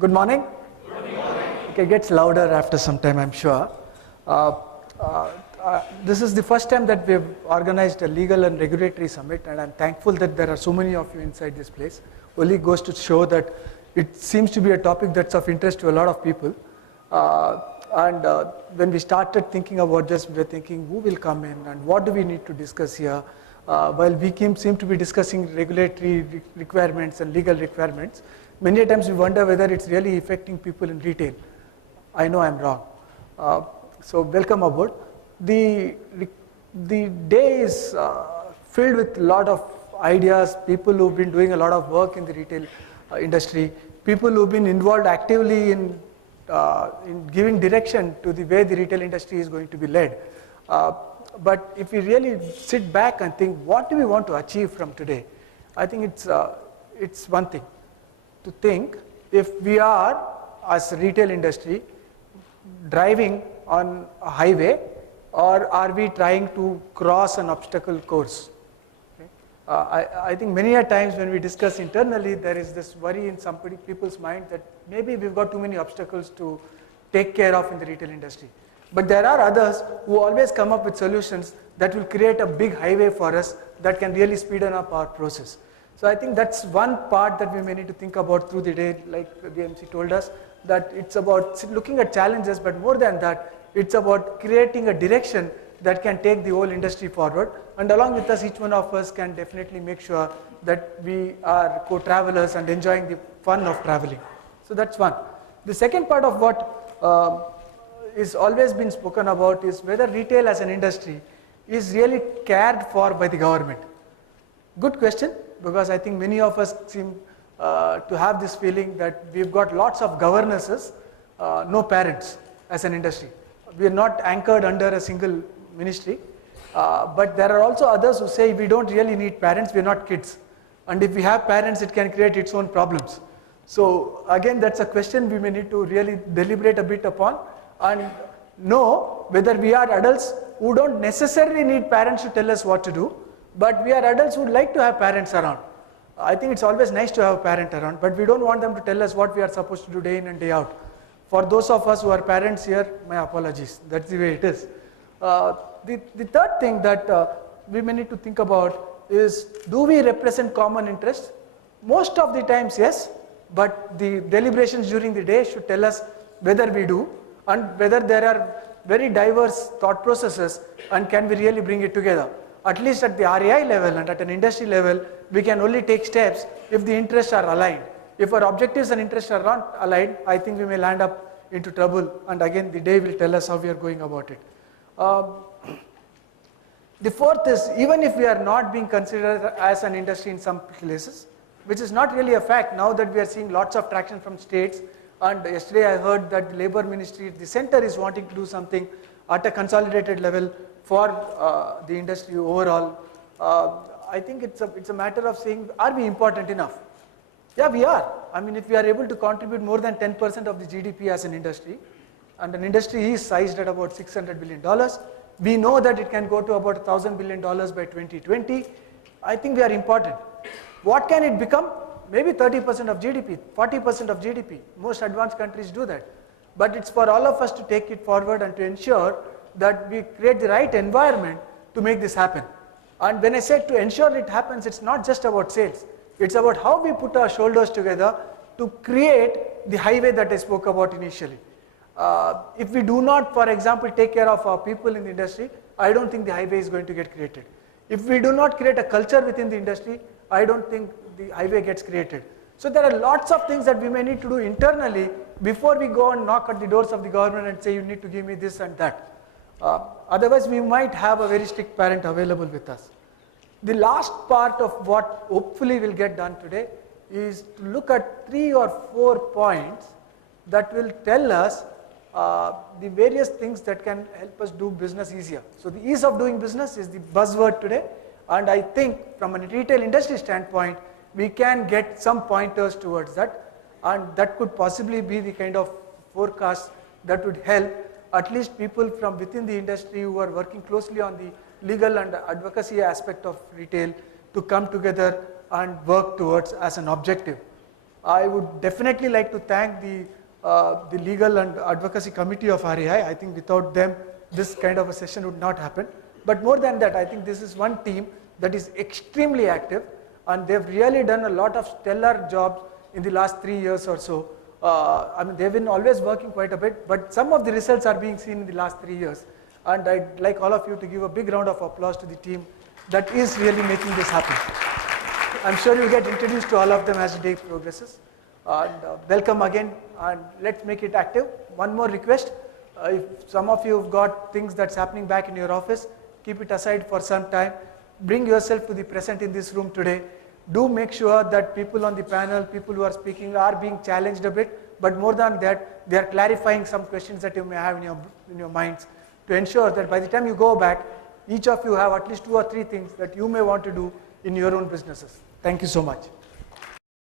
Good morning. Okay, it gets louder after some time, I'm sure. This is the first time that we've organized a legal and regulatory summit, and I'm thankful that there are so many of you inside this place. Only goes to show that it seems to be a topic that's of interest to a lot of people. When we started thinking about this, we were thinking who will come in and what do we need to discuss here. While we seem to be discussing regulatory requirements and legal requirements, many times we wonder whether it's really affecting people in retail. I know I'm wrong. So welcome aboard. The day is filled with a lot of ideas, people who've been doing a lot of work in the retail industry, people who've been involved actively in giving direction to the way the retail industry is going to be led. But if we really sit back and think, what do we want to achieve from today? I think it's one thing to think if we are, as a retail industry, driving on a highway, or are we trying to cross an obstacle course? Okay? I think many a times when we discuss internally, there is this worry in some people's mind that maybe we've got too many obstacles to take care of in the retail industry. But there are others who always come up with solutions that will create a big highway for us that can really speed up our process. So I think that's one part that we may need to think about through the day, like the MC told us, that it's about looking at challenges, but more than that, it's about creating a direction that can take the whole industry forward. And along with us, each one of us can definitely make sure that we are co-travelers and enjoying the fun of traveling. So that's one. The second part of what is always been spoken about is whether retail as an industry is really cared for by the government. Good question, because I think many of us seem to have this feeling that we've got lots of governesses, no parents as an industry. We are not anchored under a single ministry, but there are also others who say we don't really need parents, we're not kids. And if we have parents, it can create its own problems. So again, that's a question we may need to really deliberate a bit upon and know whether we are adults who don't necessarily need parents to tell us what to do, but we are adults who would like to have parents around. I think it's always nice to have a parent around, but we don't want them to tell us what we are supposed to do day in and day out. For those of us who are parents here, my apologies. That's the way it is. The third thing that we may need to think about is, do we represent common interests? Most of the times, yes, but the deliberations during the day should tell us whether we do and whether there are very diverse thought processes and can we really bring it together. At least at the RAI level and at an industry level, we can only take steps if the interests are aligned. If our objectives and interests are not aligned, I think we may land up into trouble, and again the day will tell us how we are going about it. The fourth is, even if we are not being considered as an industry in some places, which is not really a fact now that we are seeing lots of traction from states, and yesterday I heard that the Labour Ministry, the center is wanting to do something at a consolidated level for the industry overall. I think it's a matter of saying, are we important enough? Yeah, we are. I mean, if we are able to contribute more than 10% of the GDP as an industry, and an industry is sized at about $600 billion, we know that it can go to about $1,000 billion by 2020. I think we are important. What can it become? Maybe 30% of GDP, 40% of GDP. Most advanced countries do that. But it's for all of us to take it forward and to ensure that we create the right environment to make this happen. And when I said to ensure it happens, it's not just about sales. It's about how we put our shoulders together to create the highway that I spoke about initially. If we do not, for example, take care of our people in the industry, I don't think the highway is going to get created. If we do not create a culture within the industry, I don't think the highway gets created. So there are lots of things that we may need to do internally before we go and knock at the doors of the government and say, you need to give me this and that. Otherwise, we might have a very strict parent available with us. The last part of what hopefully will get done today is to look at 3 or 4 points that will tell us the various things that can help us do business easier. So the ease of doing business is the buzzword today, and I think from a retail industry standpoint, we can get some pointers towards that, and that could possibly be the kind of forecast that would help at least people from within the industry who are working closely on the legal and advocacy aspect of retail to come together and work towards as an objective. I would definitely like to thank the legal and advocacy committee of RAI. I think without them, this kind of a session would not happen. But more than that, I think this is one team that is extremely active, and they've really done a lot of stellar jobs in the last 3 years or so. I mean, they've been always working quite a bit, but some of the results are being seen in the last 3 years. And I'd like all of you to give a big round of applause to the team that is really making this happen. I'm sure you'll get introduced to all of them as the day progresses. And welcome again, and let's make it active. One more request, if some of you have got things that's happening back in your office, keep it aside for some time. Bring yourself to the present in this room today. Do make sure that people on the panel, people who are speaking are being challenged a bit, but more than that, they are clarifying some questions that you may have in your minds to ensure that by the time you go back, each of you have at least 2 or 3 things that you may want to do in your own businesses. Thank you so much.